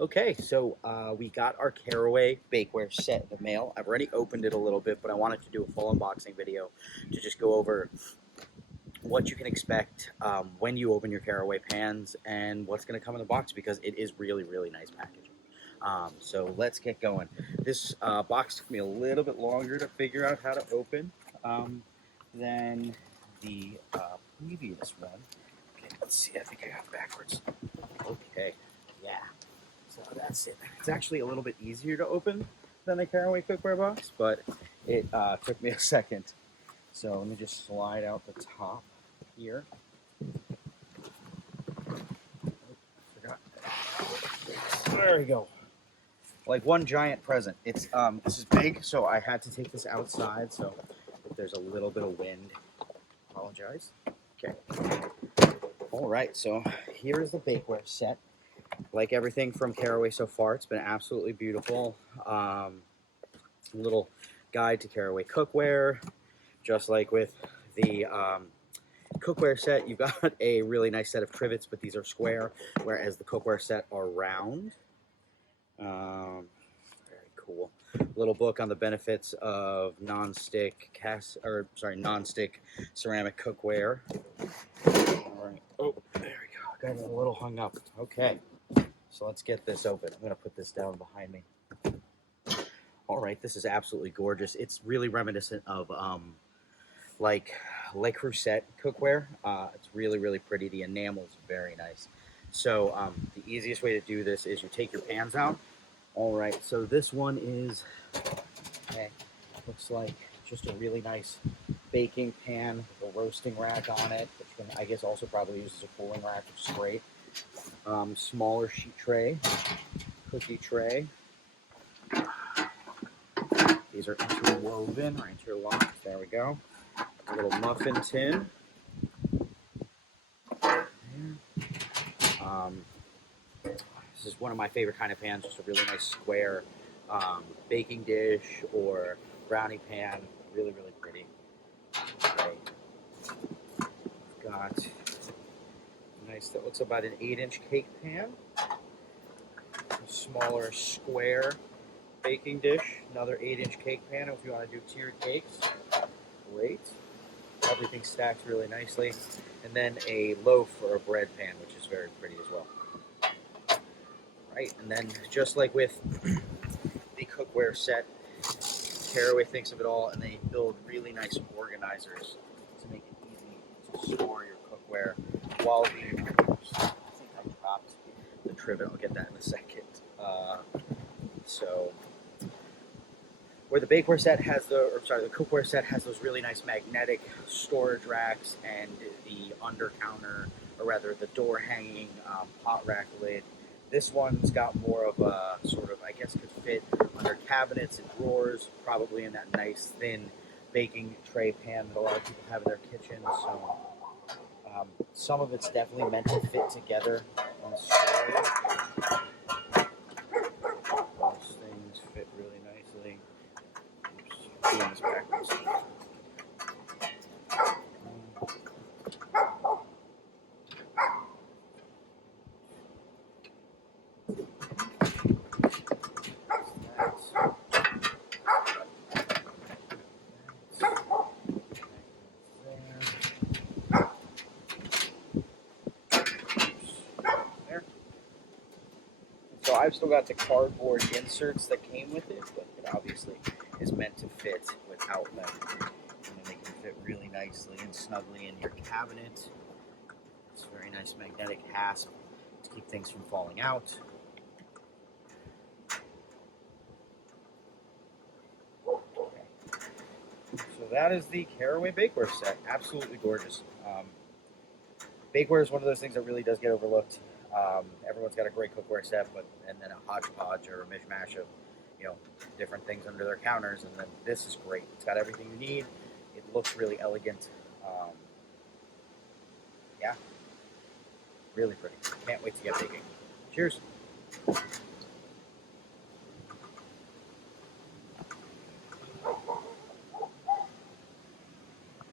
Okay, so we got our Caraway Bakeware set in the mail. I've already opened it a little bit, but I wanted to do a full unboxing video to just go over what you can expect when you open your Caraway pans and what's going to come in the box, because it is really, really nice packaging. So let's get going. This box took me a little bit longer to figure out how to open than the previous one. Okay, let's see. I think I got it backwards. Okay, yeah. So that's it. It's actually a little bit easier to open than the Caraway cookware box, but it took me a second. So let me just slide out the top here. Oh, forgot. There we go. Like one giant present. It's this is big, so I had to take this outside. So if there's a little bit of wind, apologize. Okay. All right. So here's the bakeware set. Like everything from Caraway so far, it's been absolutely beautiful. Little guide to Caraway cookware. Just like with the cookware set, you've got a really nice set of trivets, but these are square, whereas the cookware set are round. Very cool. Little book on the benefits of non-stick ceramic cookware. All right. Oh, there we go. Got it a little hung up. Okay. So let's get this open. I'm going to put this down behind me. All right, this is absolutely gorgeous. It's really reminiscent of like Le Creuset cookware. It's really, really pretty. The enamel's very nice. So the easiest way to do this is you take your pans out. All right, so this one is, okay, looks like just a really nice baking pan with a roasting rack on it, which can, I guess, also probably use as a cooling rack, which is great. Smaller sheet tray, cookie tray. These are interwoven or interlocked. There we go. A little muffin tin. This is one of my favorite kind of pans, just a really nice square baking dish or brownie pan. Really, really pretty. Okay. Got a nice, that looks about an 8-inch cake pan. A smaller square baking dish, another 8-inch cake pan if you want to do tiered cakes. Great. Everything stacks really nicely. And then a loaf or a bread pan, which is very pretty as well. Right, and then just like with the cookware set, Caraway thinks of it all, and they build really nice organizers to make it easy to store your cookware while the, I think I dropped the trivet. I'll get that in a second. So where the bakeware set has the cookware set has those really nice magnetic storage racks, and the under counter, or rather the door hanging pot rack lid. This one's got more of a sort of, I guess, could fit under cabinets and drawers, probably in that nice thin baking tray pan that a lot of people have in their kitchens. So some of it's definitely meant to fit together on storage. Those things fit really nicely. Oops, doing this backwards. So I've still got the cardboard inserts that came with it, but it obviously is meant to fit without them. And they can fit really nicely and snugly in your cabinet. It's a very nice magnetic hasp to keep things from falling out. Okay. So that is the Caraway Bakeware set. Absolutely gorgeous. Bakeware is one of those things that really does get overlooked. Everyone's got a great cookware set, and then a hodgepodge or a mishmash of, different things under their counters. And then this is great. It's got everything you need. It looks really elegant. Yeah, really pretty. Can't wait to get baking. Cheers.